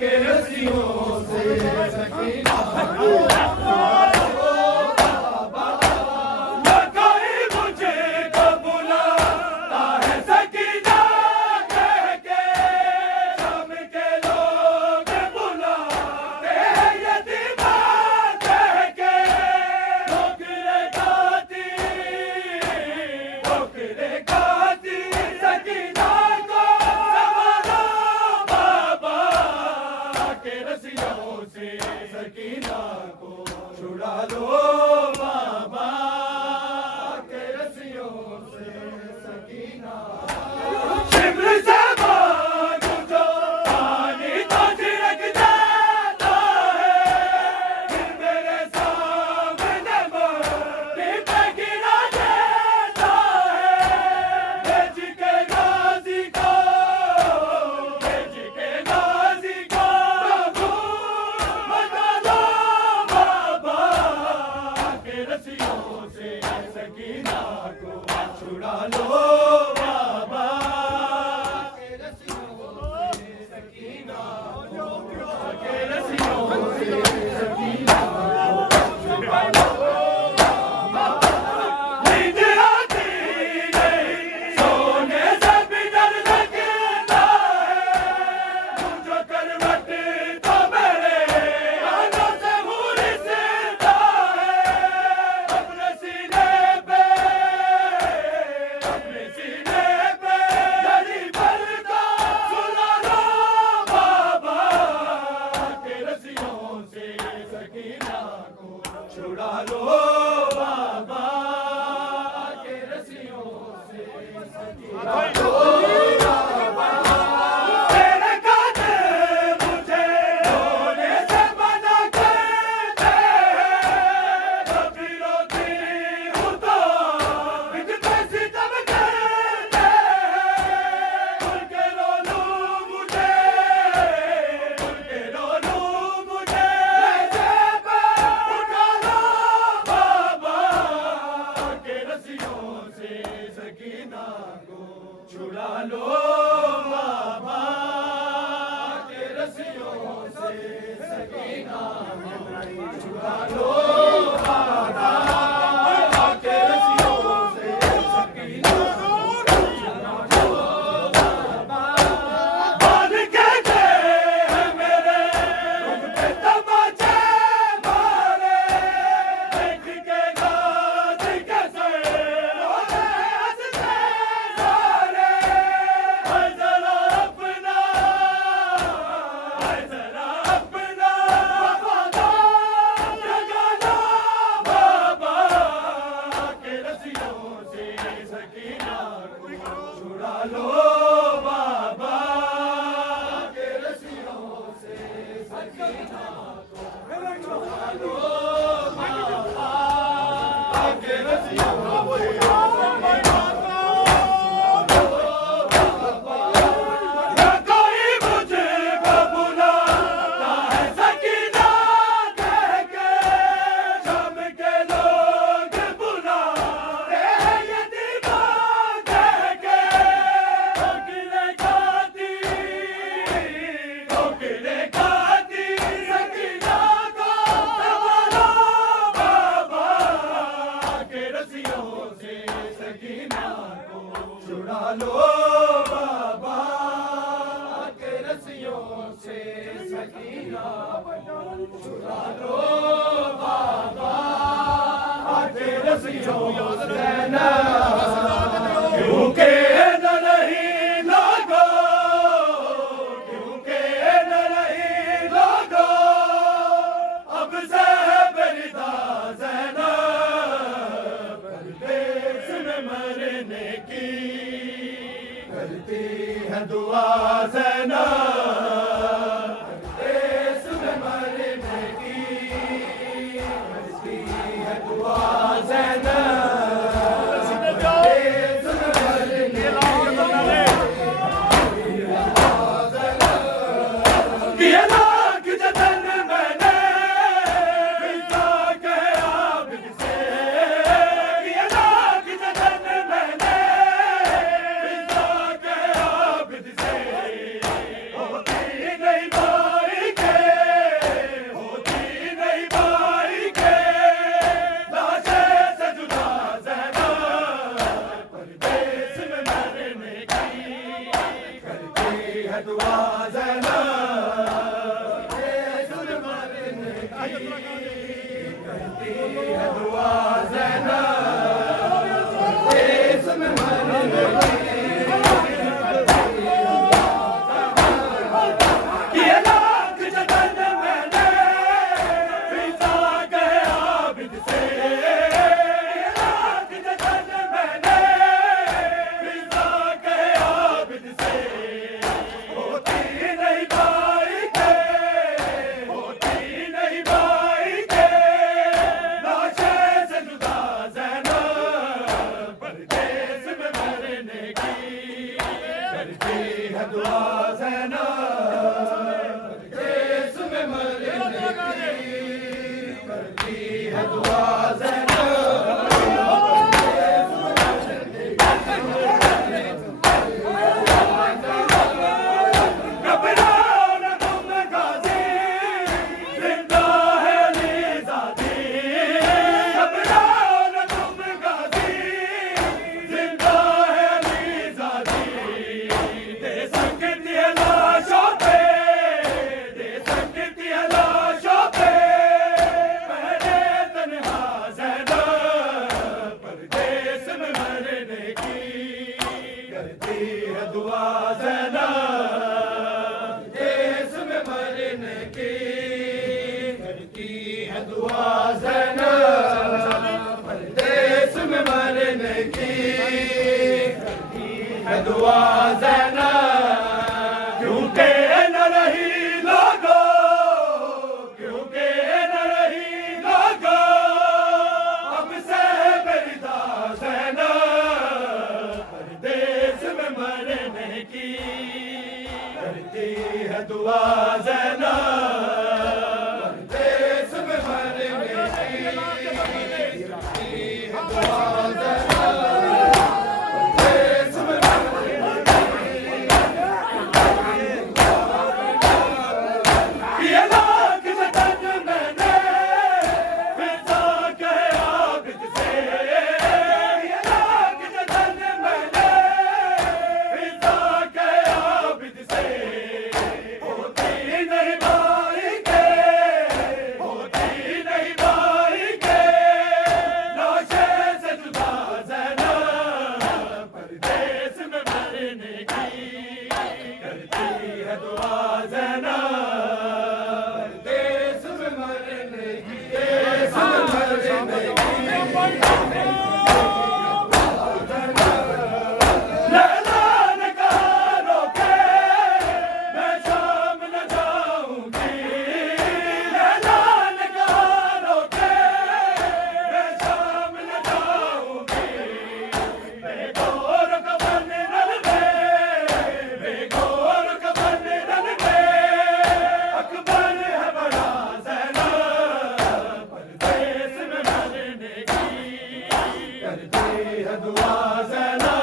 के रस्सियों से सकीना सकीना को छुड़ा लो बाबा के रस्सियों से सकीना शिमर से मांगो जो पानी तो छिड़क जाता है फिर मेरे सामने मोटी पे गिरा देता है भेज के गाजी को सकीना को छुड़ा लो बाबा के रस्सियों से सकीना के रस्सियों से सकीना छुड़ा लो नींद आती नहीं सोने से भी डर लगता है मुझे करवट तो मेरे कानों से मुरझता है अपने सीने छुड़ा लो बाबा के रस्सियों से सकीना तेरे कांटे मुझे रोने से मना करते हैं कभी रोती हूँ तो मुझ पे सितम करते हैं खुल के रो लूँ मुझे सकीना को छुड़ा लो बाबा के रस्सियों से सकीना छुड़ा लो बाबा के रस्सियों से सकीना बांध के हैं मेरे मुझ पे तमाचे मारे देख के गाजी कैसे छुड़ा लो बाबा के रस्सियों से सकीना छुड़ा लो बाबा के रस्सियों से कोई मुझे बुलाता है सकीना कह के शाम के लोग बुलाते हैं यतीमा कह के ठोकरे खाती सकीना को संभालो बाबा के रस्सियों से सकीना को छुड़ा लो बाबा के रस्सियों से सकीना छुड़ा लो बाबा के रस्सियों से क्योंकि न नहीं लोगो क्योंकि न नहीं लोगो अब से बलिदा ज़ैनब परदेस में मरने की करती है दुआ ज़ैनब परदेस में मरने की करती है दुआ ज़ैनब नहीं भाई मरने की करती है दुआ ज़ैनब परदेस में मरने की करती है दुआ ज़ैनब क्योंकि न रही लोगो क्योंकि न रही लोगो अब से बेरिदा ज़ैनब परदेस में मरने की करती है दुआ ज़ैनब परदेस में मरने की करती है दुआ परदेस में ये लाख वतन मैंने फिजा के आबिद से ये लाख वतन मैंने फिजा के आबिद से होती नहीं भाई के होती नहीं भाई के लाशे से जुदा ज़ैनब परदेस में मरने की करती है दुआ ज़ैनब परदेस में मरने की देश में मरने की लैला ने कहा रोके मैं शाम न जाऊंगी लैला ने कहा रोके मैं शाम न जाऊंगी बेगौर कफन रन में बेगौर कफन रन में अकबर है बड़ा ज़ैनब परदेस में मरने की करती है दुआ ज़ैनब परदेस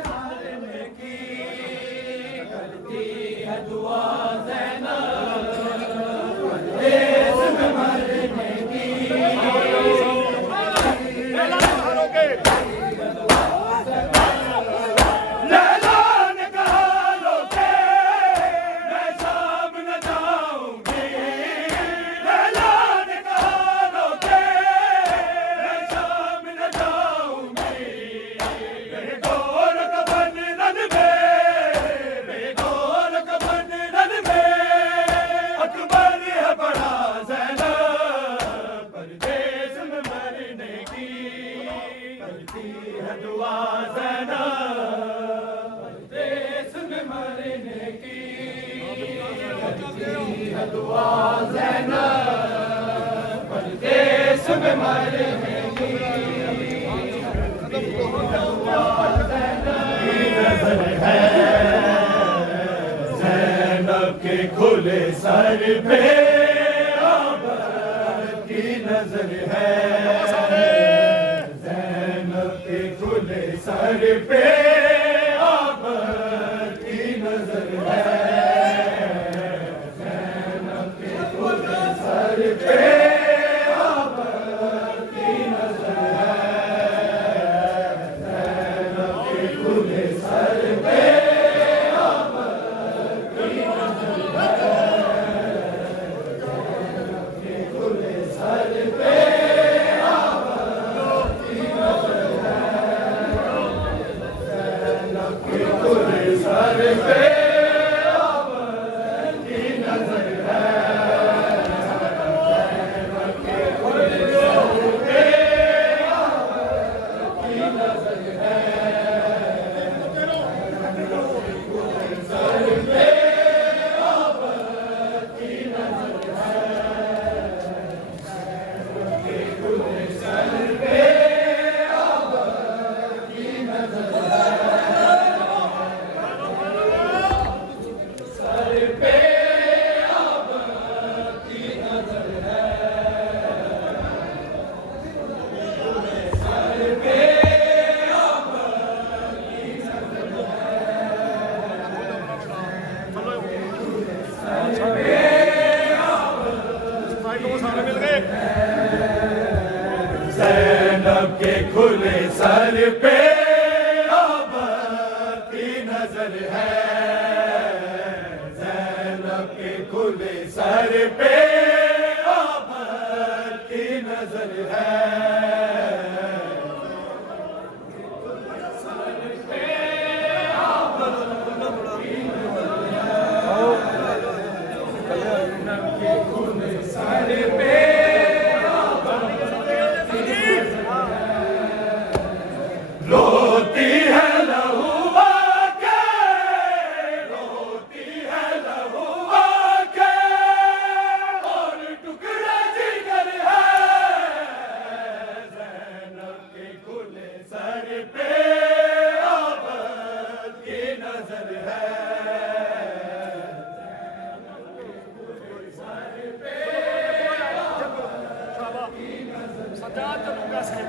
में मरने की करती है दुआ ज़ैनब परदेस में मरने की लैला ने कहा रोके मैं शाम न जाऊंगी लैला ने कहा रोके मैं शाम न जाऊंगी बेगौर कफन रन में बेगौर कफन रन में अकबर है बड़ा ज़ैनब परदेस में मरने की करती है दुआ ज़ैनब परदेस में मरने की करती है दुआ ज़ैनब परदेस में मरने की नजर है ज़ैनब के खुले सर पे आबर की नजर है ज़ैनब के खुले सर पे आबर की नजर है ज़ैनब के खुले सर पे आबर की नजर है ज़ैनब के खुले सर पे आबर की नजर है ज़ैनब के खुले सर पे सर पे आबर की नजर है ज़ैनब के खुले सर पे आबर की नजर है सर पे आबर की नजर है ज़ैनब के खुले सर पे आबर की नजर है सर पे आबर की नजर है सर पे आबर की नजर है सर पे ज़ैनब के खुले सर पे आबर की नजर है ज़ैनब के खुले सर पे आबर की नजर है सर पे आबर की नजर है जा चलूंगा से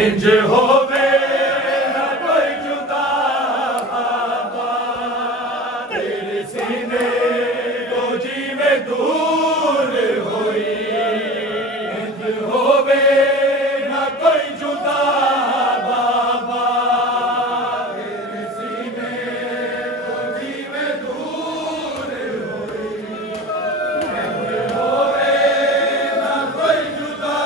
इंज होवे ना कोई जुदा बाबा, तेरे सीने तो जीवे दूर होई। इंज होवे ना कोई जुदा बाबा, तेरे सीने तो जीवे दूर होई। इंज होवे ना कोई जुदा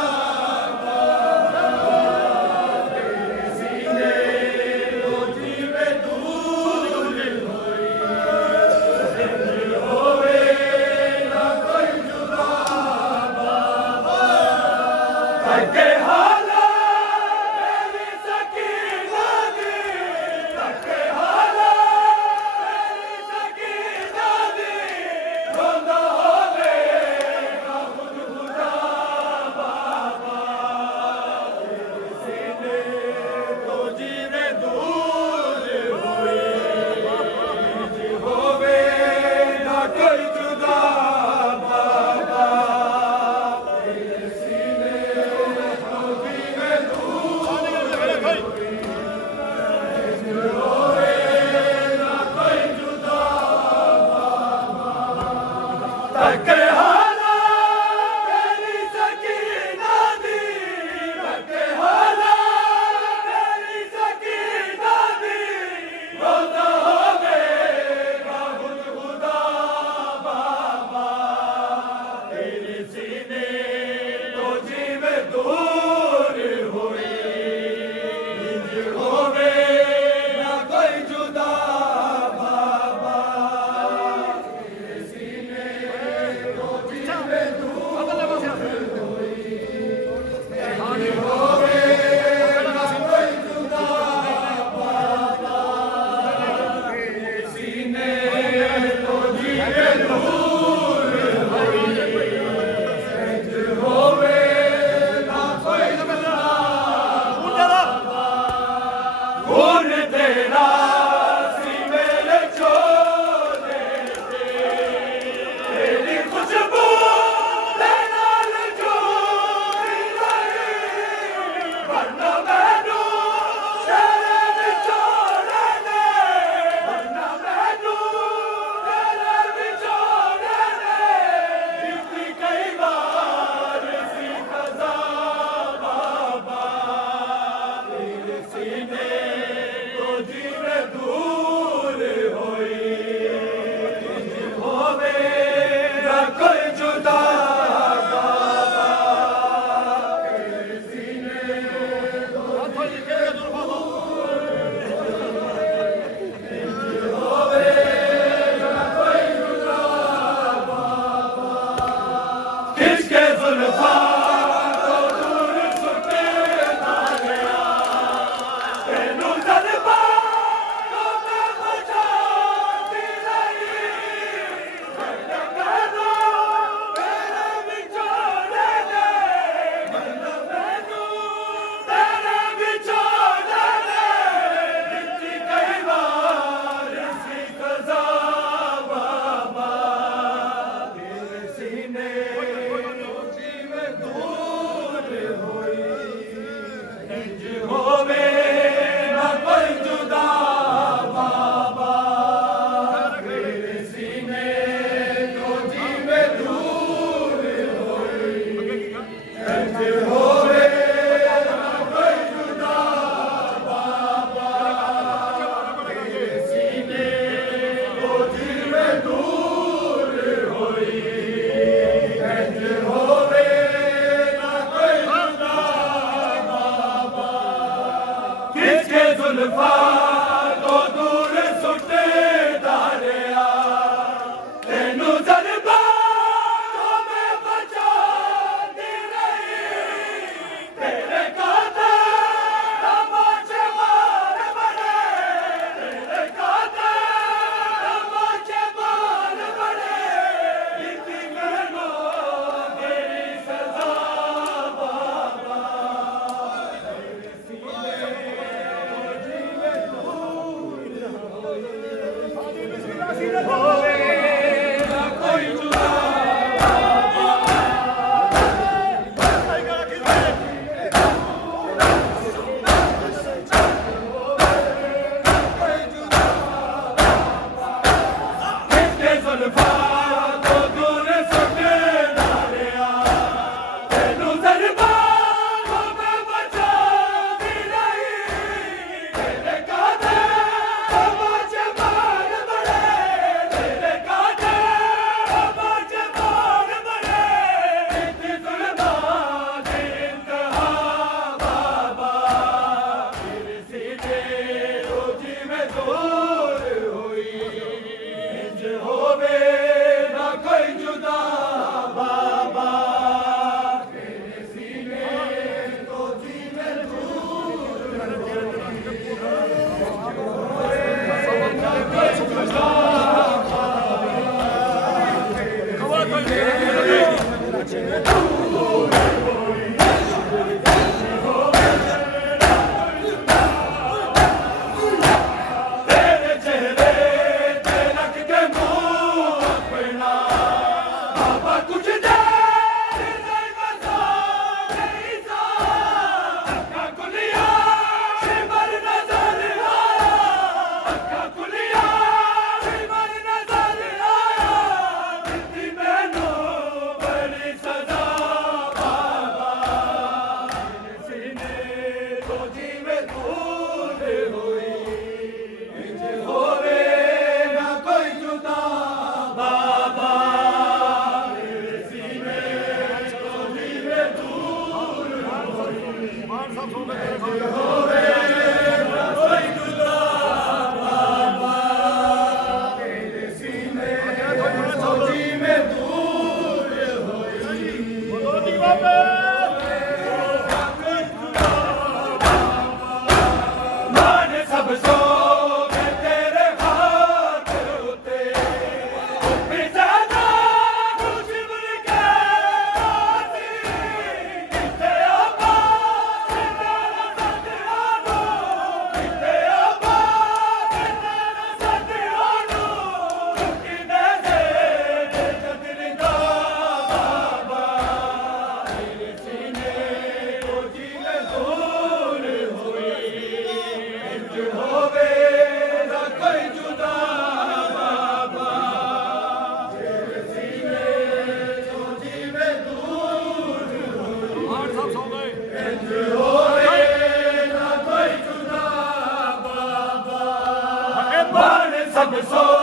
ਸਭ ਸੋ